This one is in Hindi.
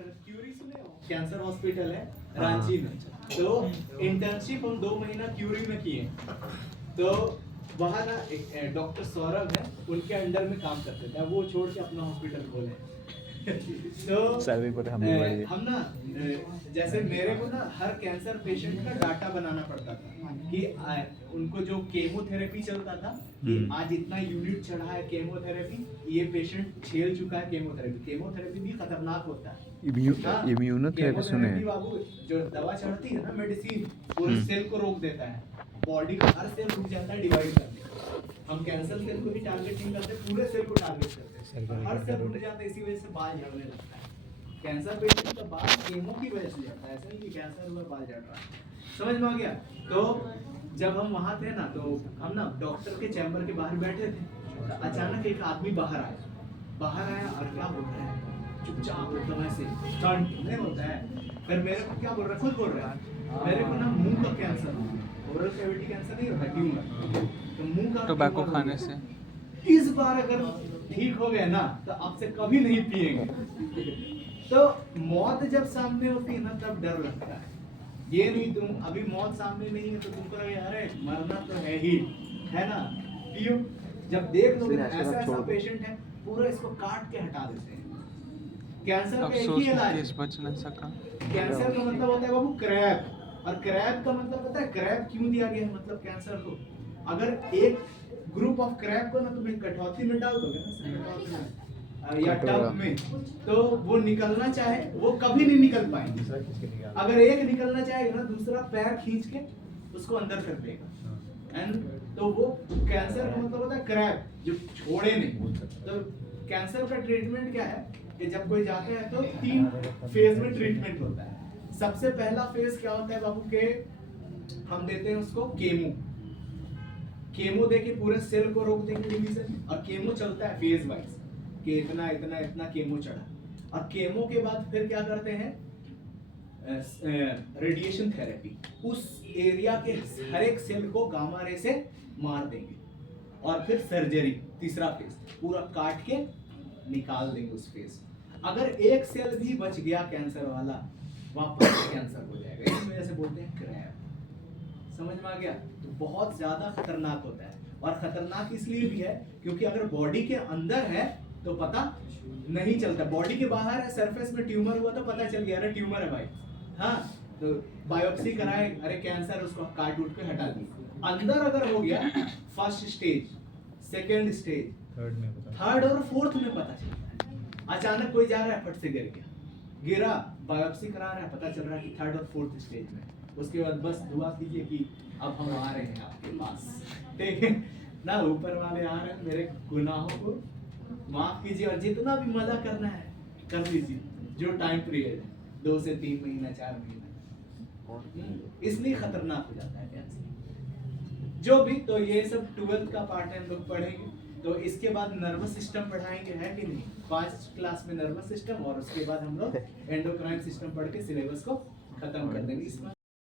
क्यूरी सुने हो? कैंसर हॉस्पिटल है रांची में। तो इंटर्नशिप हम 2 महीना क्यूरी में किए। तो वहाँ ना एक डॉक्टर सौरभ है, उनके अंडर में काम करते थे। अब वो छोड़ के अपना हॉस्पिटल खोले। तो सर्वे पर हम भी हम ना जैसे मेरे को ना हर कैंसर पेशेंट का डाटा बनाना पड़ता था कि उनको जो केमोथेरेपी चलता था कि आज इतना यूनिट चढ़ा है केमोथेरेपी, ये पेशेंट झेल चुका है केमोथेरेपी। केमोथेरेपी भी खतरनाक होता है। इम्यूनोथेरेपी सुने हैं? बाबू जो दवा चढ़ती है ना मेडिसिन, पूरे सेल को रोक देता है, बॉडी का हर सेल रुक जाता है डिवाइड करने। हम कैंसर सेल को भी टारगेट नहीं करते, पूरे सेल को टारगेट करते हैं। हर सेल रुक जाता है, इसी वजह से बाल झड़ने लगता है। कैंसर पेशेंट का बाल केमो की वजह से झड़ता है, ऐसा नहीं कि कैंसर हुआ बाल झड़ रहा है। समझ में आ गया? तो जब हम वहां थे ना, तो हम ना डॉक्टर के चैम्बर के बाहर बैठे थे, तो अचानक एक आदमी बाहर आया और क्या बोल रहा है, चुपचाप एकदम ऐसे स्टंट नहीं होता है। फिर मेरे को क्या बोल रहा है, खुद बोल रहा है मेरे को ना मुंह का कैंसर है। ओरल कैविटी कैंसर नहीं होता, ट्यूमर। तो मुंह का टोबैको खाने से इस बार अगर ठीक हो गया ना तो आपसे कभी नहीं पिएंगे। तो मौत जब सामने होती है ना तब डर लगता है। ये नहीं तुम अभी मौत सामने नहीं है तो तुमको लगे अरे मरना तो है ही, है ना, पियो। जब देख लोगे ऐसा पेशेंट है, पूरा इसको काट के हटा देते हैं। कैंसर का एक ही इलाज है, बच न सका। कैंसर का मतलब होता है बाबू क्रैब। और क्रैब का मतलब पता है क्रैब क्यों दिया गया है? मतलब कैंसर को अगर एक ग्रुप ऑफ क्रैब को ना तुम एक कटौती में डाल दोगे ना या टब में, तो वो निकलना चाहे वो कभी नहीं निकल पाएंगे। अगर एक निकलना चाहेगा ना, दूसरा पैर खींच के उसको अंदर कर देगा। एंड तो वो कैंसर का मतलब होता है क्रैब, जो छोड़े नहीं। तो कैंसर का ट्रीटमेंट क्या है कि जब कोई जाता है तो 3 फेज में ट्रीटमेंट होता है। सबसे पहला फेज क्या होता है बाबू के, हम देते हैं उसको केमो देके पूरे सेल को रोक देंगे डिवीजन। और केमो चलता है फेज वाइज कि इतना इतना इतना केमो चढ़ा। और केमो के बाद फिर क्या करते हैं, रेडिएशन थेरेपी। उस एरिया के हर एक सेल को गामा रे से मार देंगे। और फिर सर्जरी, तीसरा फेज, पूरा काट के निकाल देंगे उस फेज। अगर एक सेल भी बच गया कैंसर वाला, वापस कैंसर हो जाएगा। इस वजह से बोलते हैं क्रैब। समझ में आ गया? तो बहुत ज्यादा खतरनाक होता है। और खतरनाक इसलिए भी है क्योंकि अगर बॉडी के अंदर है तो पता नहीं चलता, बॉडी के बाहर है, सरफेस में ट्यूमर हुआ तो पता चल गया अरे ट्यूमर है भाई, हाँ, तो बायोप्सी कराए, अरे कैंसर, उसको काट उठ के हटा दी। अंदर अगर हो गया, first stage, second stage, third और फोर्थ में पता चलता है। अचानक कोई जा रहा है, फट से गिरा, बायोप्सी करा रहा है, पता चल रहा है कि थर्ड और फोर्थ स्टेज में। उसके बाद बस दुआ कीजिए कि अब हम आ रहे हैं आपके पास, ठीक है ना, ऊपर वाले आ रहे हैं, मेरे गुनाहों को माफ कीजिए और जितना भी मजा करना है कर लीजिए, जो टाइम पीरियड है 2 से 3 महीना 4 महीना, इसलिए खतरनाक हो जाता है कैंसर। जो भी, तो ये सब 12th का पार्ट है, हम लोग पढ़ेंगे। तो इसके बाद नर्वस सिस्टम पढ़ाएंगे, है कि नहीं? 5 क्लास में नर्वस सिस्टम, और उसके बाद हम लोग एंडोक्राइन सिस्टम पढ़ के सिलेबस को खत्म कर देंगे। इसमें